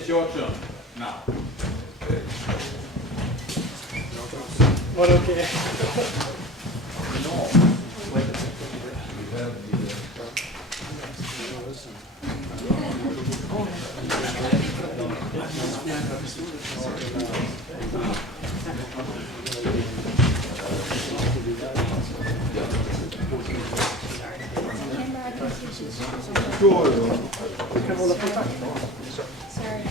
it's your turn now. Well, okay. Sorry.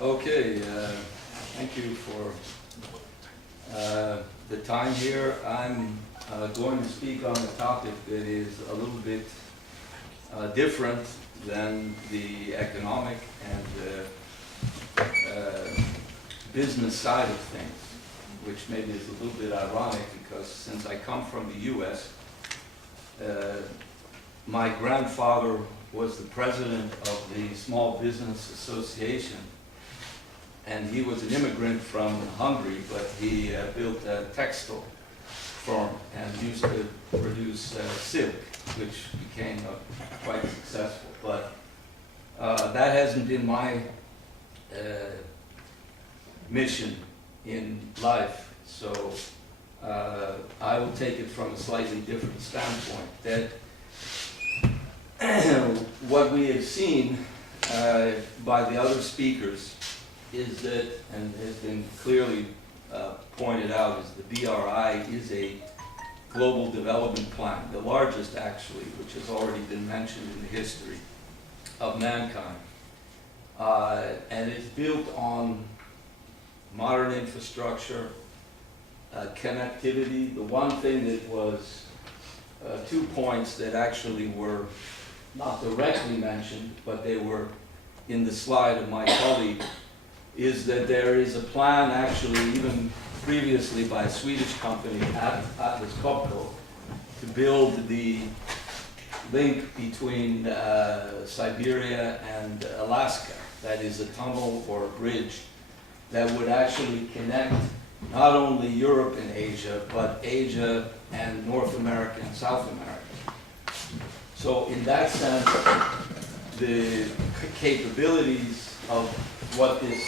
Okay, thank you for the time here. I'm going to speak on a topic that is a little bit different than the economic and business side of things, which maybe is a little bit ironic because since I come from the US, my grandfather was the president of the Small Business Association, and he was an immigrant from Hungary, but he built a textile firm and used to produce silk, which became quite successful. But that hasn't been my mission in life, so I will take it from a slightly different standpoint. That what we have seen by the other speakers is that, and has been clearly pointed out, is the BRI is a global development plan, the largest actually, which has already been mentioned in the history of mankind. And it's built on modern infrastructure, connectivity. The one thing that was 2 points that actually were not directly mentioned, but they were in the slide of my colleague, is that there is a plan actually even previously by a Swedish company, Atlas Copco, to build the link between Siberia and Alaska. That is a tunnel or a bridge that would actually connect not only Europe and Asia, but Asia and North America and South America. So in that sense, the capabilities of what this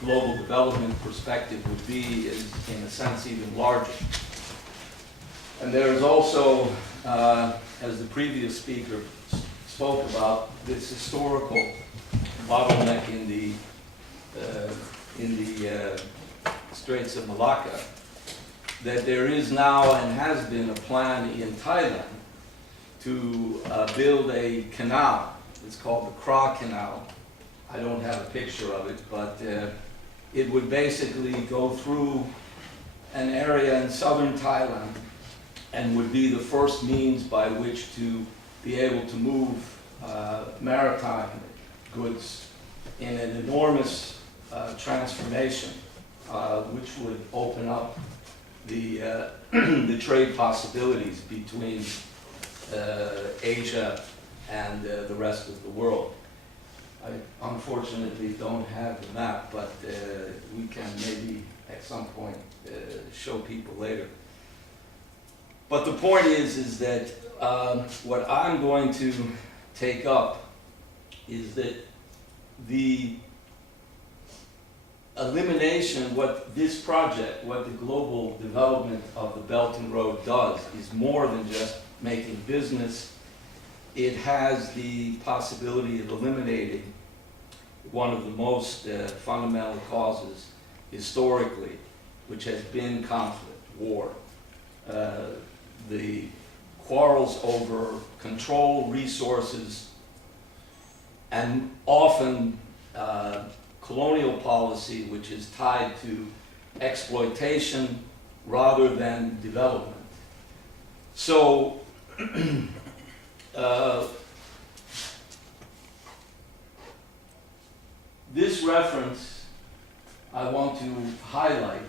global development perspective would be is, in a sense, even larger. And there is also, as the previous speaker spoke about, this historical bottleneck in the Straits of Malacca, that there is now and has been a plan in Thailand to build a canal. It's called the Croc Canal. I don't have a picture of it, but it would basically go through an area in southern Thailand and would be the first means by which to be able to move maritime goods in an enormous transformation, which would open up the, the trade possibilities between Asia and the rest of the world. I unfortunately don't have the map, but we can maybe at some point show people later. But the point is that what I'm going to take up is that the elimination, what this project, what the global development of the Belt and Road does, is more than just making business. It has the possibility of eliminating one of the most fundamental causes historically, which has been conflict, war. The quarrels over control, resources, and often colonial policy, which is tied to exploitation rather than development. So, this reference I want to highlight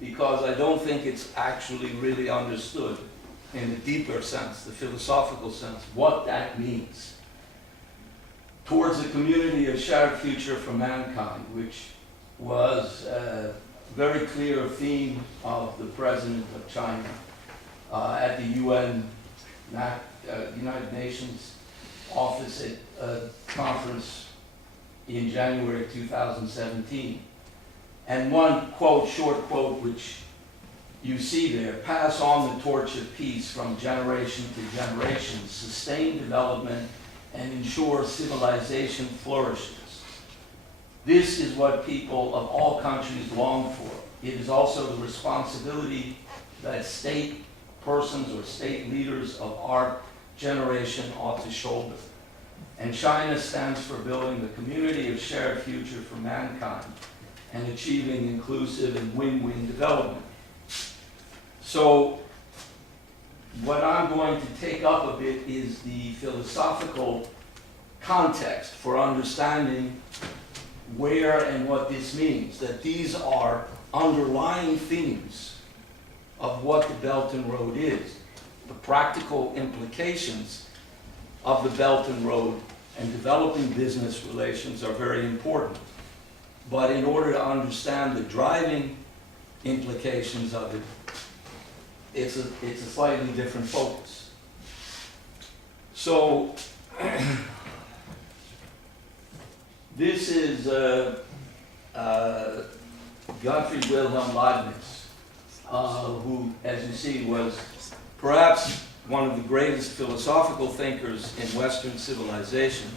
because I don't think it's actually really understood in a deeper sense, the philosophical sense, what that means. towards a community of shared future for mankind, which was a very clear theme of the President of China at the United Nations office at a conference in January 2017. And one quote, short quote, which you see there: pass on the torch of peace from generation to generation, sustain development, and ensure civilization flourishes. This is what people of all countries long for. It is also the responsibility that state persons or state leaders of our generation ought to shoulder. And China stands for building the community of shared future for mankind and achieving inclusive and win-win development. So what I'm going to take up a bit is the philosophical context for understanding where and what this means, that these are underlying themes of what the Belt and Road is. The practical implications of the Belt and Road and developing business relations are very important. But in order to understand the driving implications of it, it's a slightly different focus. So this is Gottfried Wilhelm Leibniz, who, as you see, was perhaps one of the greatest philosophical thinkers in Western civilization,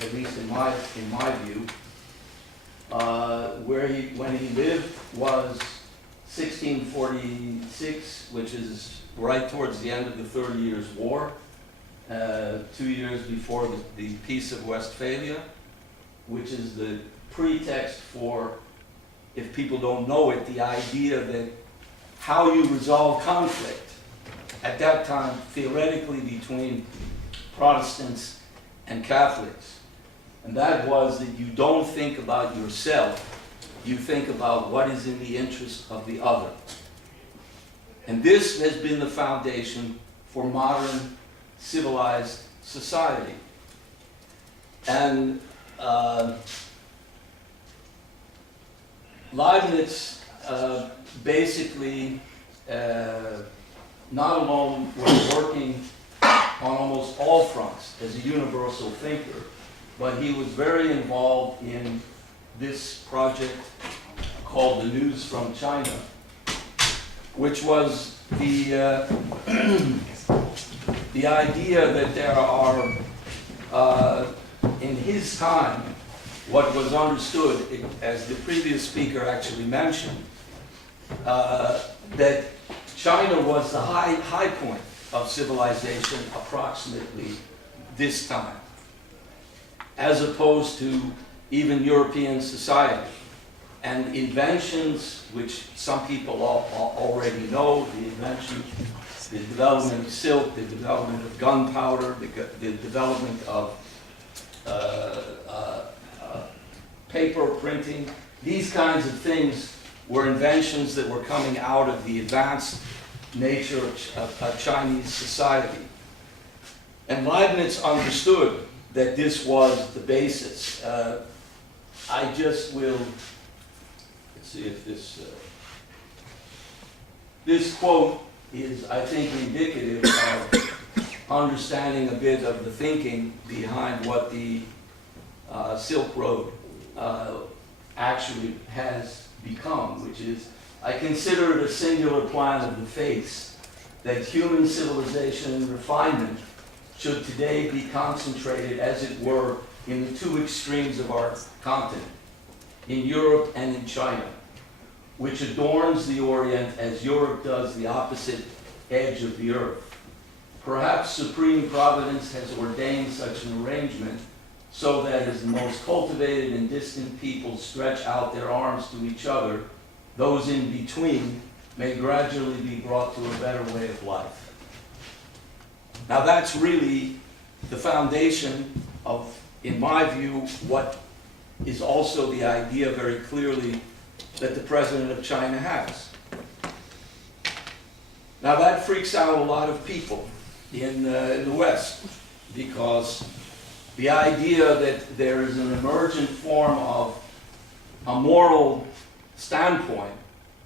at least in my view. When he lived was 1646, which is right towards the end of the 30 Years' War, 2 years before the Peace of Westphalia, which is the pretext for, if people don't know it, the idea that how you resolve conflict at that time, theoretically, between Protestants and Catholics. And that was that you don't think about yourself, you think about what is in the interest of the other. And this has been the foundation for modern civilized society. And Leibniz basically not alone was working on almost all fronts as a universal thinker, but he was very involved in this project called The News from China, which was the idea that there are, in his time, what was understood, as the previous speaker actually mentioned, that China was the high point of civilization approximately this time, as opposed to even European society. And inventions, which some people already know, the development of silk, the development of gunpowder, the development of paper printing, these kinds of things were inventions that were coming out of the advanced nature of Chinese society. And Leibniz understood that this was the basis. I just will, let's see if this quote is, I think, indicative of understanding a bit of the thinking behind what the Silk Road actually has become, which is, I consider it a singular plan of the fates that human civilization and refinement should today be concentrated, as it were, in the two extremes of our continent, in Europe and in China, which adorns the Orient as Europe does the opposite edge of the earth. Perhaps supreme providence has ordained such an arrangement so that as the most cultivated and distant peoples stretch out their arms to each other, those in between may gradually be brought to a better way of life. Now that's really the foundation of, in my view, what is also the idea very clearly that the President of China has. Now that freaks out a lot of people in the West, because the idea that there is an emergent form of a moral standpoint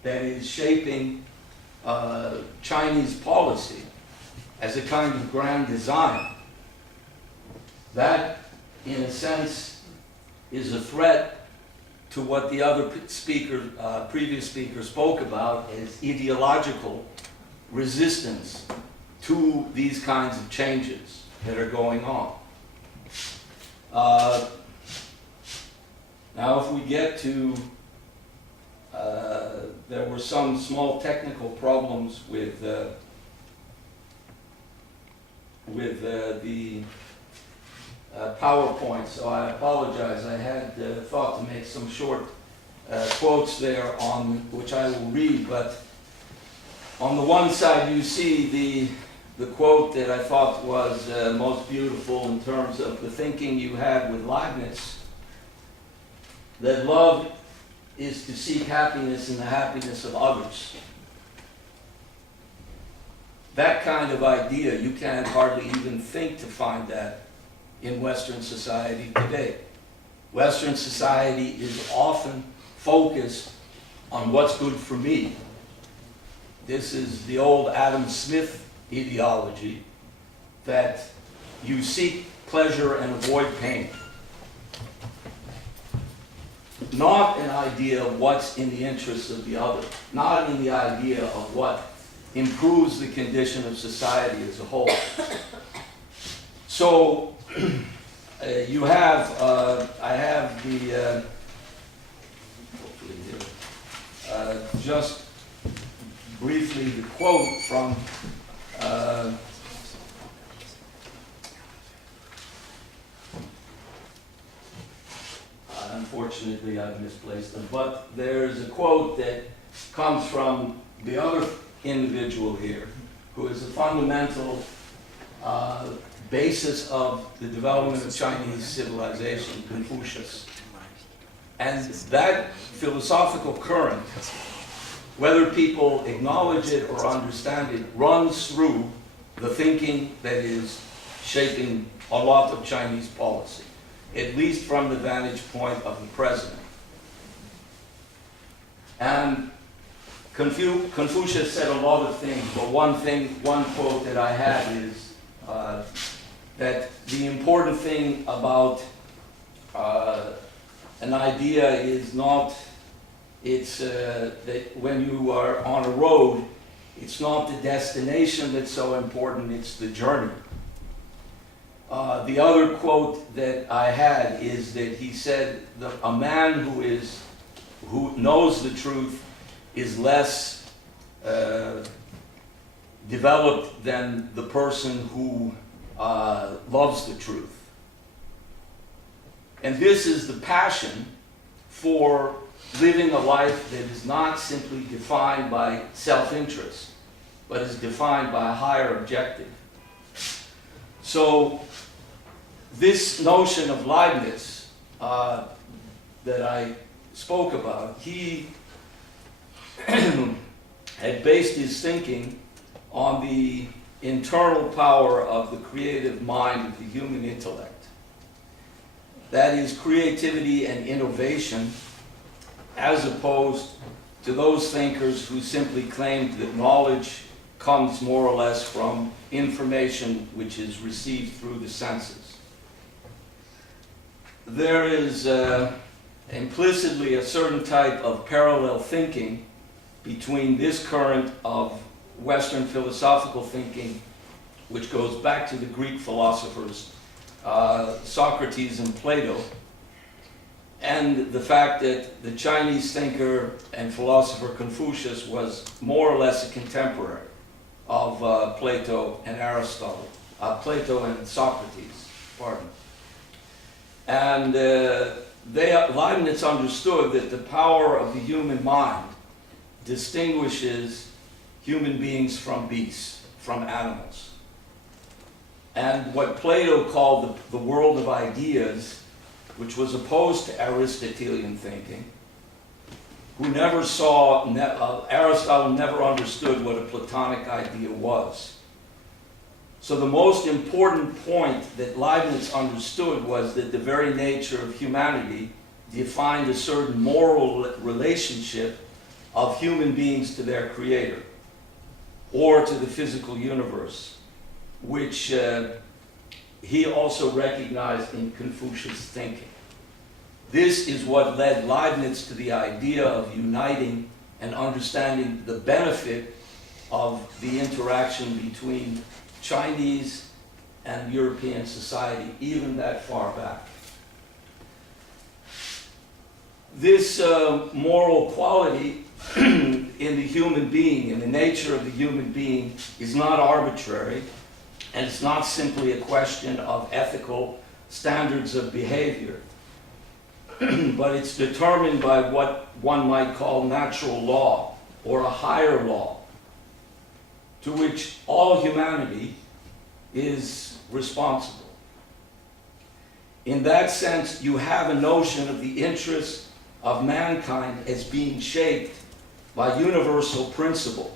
that is shaping Chinese policy as a kind of grand design, that, in a sense, is a threat to what the other previous speaker spoke about as ideological resistance to these kinds of changes that are going on. Now, if we get to, there were some small technical problems with the PowerPoint, so I apologize. I had thought to make some short quotes there on which I will read, but on the one side you see the quote that I thought was most beautiful in terms of the thinking you had with Leibniz, that love is to seek happiness in the happiness of others. That kind of idea, you can't hardly even think to find that in Western society today. Western society is often focused on what's good for me. This is the old Adam Smith ideology that you seek pleasure and avoid pain. Not an idea of what's in the interests of the other, not in the idea of what improves the condition of society as a whole. So you have, I have the, hopefully here, just briefly the quote from unfortunately I've misplaced them, but there's a quote that comes from the other individual here, who is the fundamental basis of the development of Chinese civilization, Confucius. And that philosophical current, whether people acknowledge it or understand it, runs through the thinking that is shaping a lot of Chinese policy, at least from the vantage point of the president. And Confucius said a lot of things, but one quote that I have is that the important thing about an idea is not, it's that when you are on a road, it's not the destination that's so important, it's the journey. The other quote that I had is that he said that a man who knows the truth is less developed than the person who loves the truth. And this is the passion for living a life that is not simply defined by self-interest, but is defined by a higher objective. So this notion of Leibniz that I spoke about, he had based his thinking on the internal power of the creative mind of the human intellect. That is creativity and innovation, as opposed to those thinkers who simply claimed that knowledge comes more or less from information which is received through the senses. There is implicitly a certain type of parallel thinking between this current of Western philosophical thinking, which goes back to the Greek philosophers, Socrates and Plato, and the fact that the Chinese thinker and philosopher Confucius was more or less a contemporary of Plato and Aristotle, Plato and Socrates, pardon. And Leibniz understood that the power of the human mind distinguishes human beings from beasts, from animals. And what Plato called the world of ideas, which was opposed to Aristotelian thinking, who never saw, Aristotle never understood what a Platonic idea was. So the most important point that Leibniz understood was that the very nature of humanity defined a certain moral relationship of human beings to their creator, or to the physical universe, which he also recognized in Confucius thinking. This is what led Leibniz to the idea of uniting and understanding the benefit of the interaction between Chinese and European society, even that far back. This moral quality in the human being, in the nature of the human being, is not arbitrary, and it's not simply a question of ethical standards of behavior, but it's determined by what one might call natural law, or a higher law, to which all humanity is responsible. In that sense, you have a notion of the interests of mankind as being shaped by universal principle,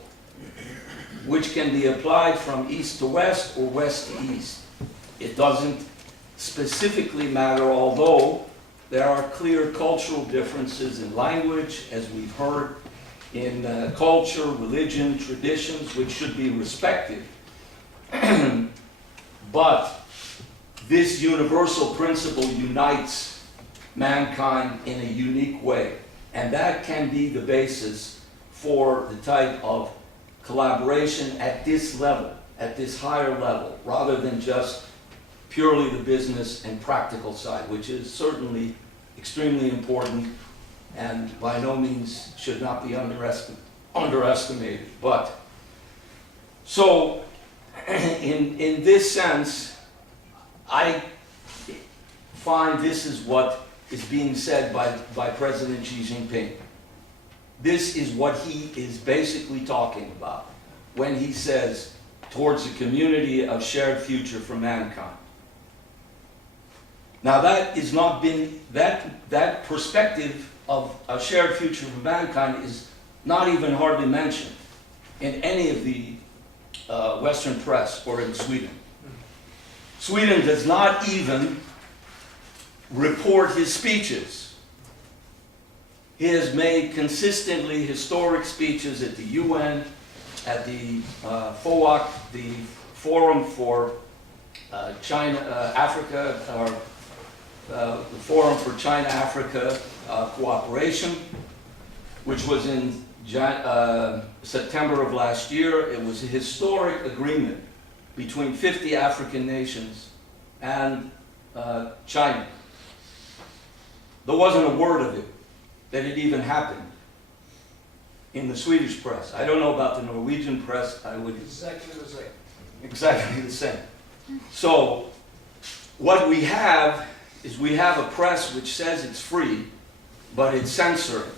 which can be applied from east to west or west to east. It doesn't specifically matter, although there are clear cultural differences in language, as we've heard, in culture, religion, traditions, which should be respected. But this universal principle unites mankind in a unique way, and that can be the basis for the type of collaboration at this level, at this higher level, rather than just purely the business and practical side, which is certainly extremely important and by no means should not be underestimated. But, so, in this sense, I find this is what is being said by President Xi Jinping. This is what he is basically talking about when he says, towards a community of shared future for mankind. Now that is not been, that perspective of a shared future for mankind is not even hardly mentioned in any of the Western press or in Sweden. Sweden does not even report his speeches. He has made consistently historic speeches at the UN, at the FOAC, the Forum for China, Africa, or the Forum for China-Africa Cooperation, which was in September of last year. It was a historic agreement between 50 African nations and China. There wasn't a word of it that it even happened in the Swedish press. I don't know about the Norwegian press. I would Exactly the same. exactly the same. So what we have is we have a press which says it's free, but it's censoring.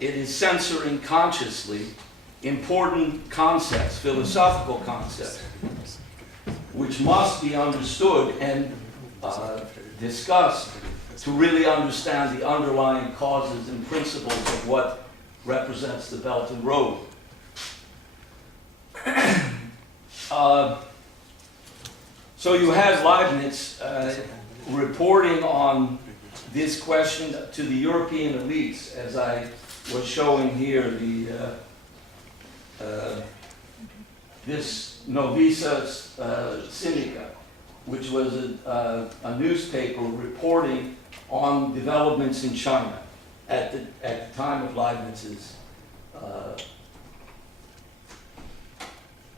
It is censoring consciously important concepts, philosophical concepts, which must be understood and discussed to really understand the underlying causes and principles of what represents the Belt and Road. So you have Leibniz reporting on this question to the European elites, as I was showing here, this Novissima Sinica, which was a newspaper reporting on developments in China at the time of Leibniz's.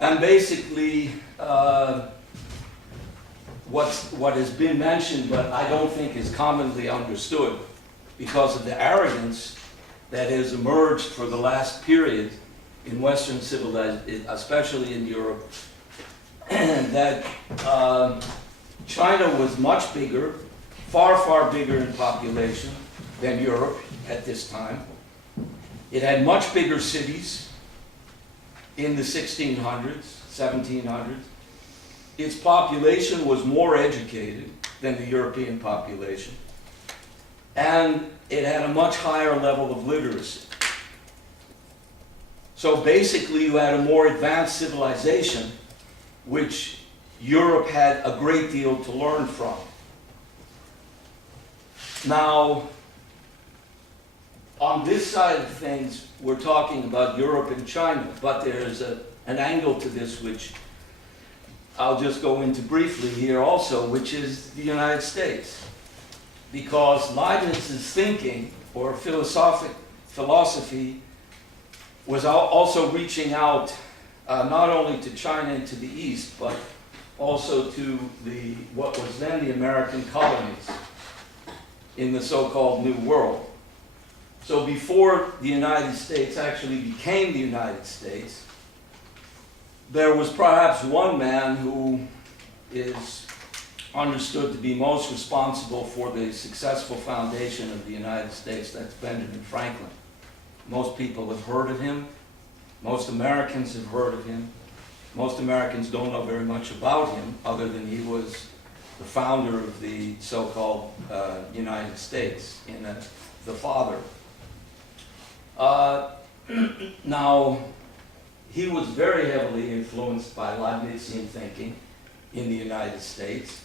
And basically, what has been mentioned, but I don't think is commonly understood because of the arrogance that has emerged for the last period in Western civilization, especially in Europe, that China was much bigger, far, far bigger in population than Europe at this time. It had much bigger cities in the 1600s, 1700s. Its population was more educated than the European population, and it had a much higher level of literacy. So basically you had a more advanced civilization which Europe had a great deal to learn from. Now, on this side of things, we're talking about Europe and China, but there's an angle to this which I'll just go into briefly here also, which is the United States. Because Leibniz's thinking, or philosophy, was also reaching out not only to China and to the East, but also to what was then the American colonies in the so-called New World. So before the United States actually became the United States, there was perhaps one man who is understood to be most responsible for the successful foundation of the United States. That's Benjamin Franklin. Most people have heard of him. Most Americans have heard of him. Most Americans don't know very much about him, other than he was the founder of the so-called United States, the father. Now, he was very heavily influenced by Leibnizian thinking in the United States.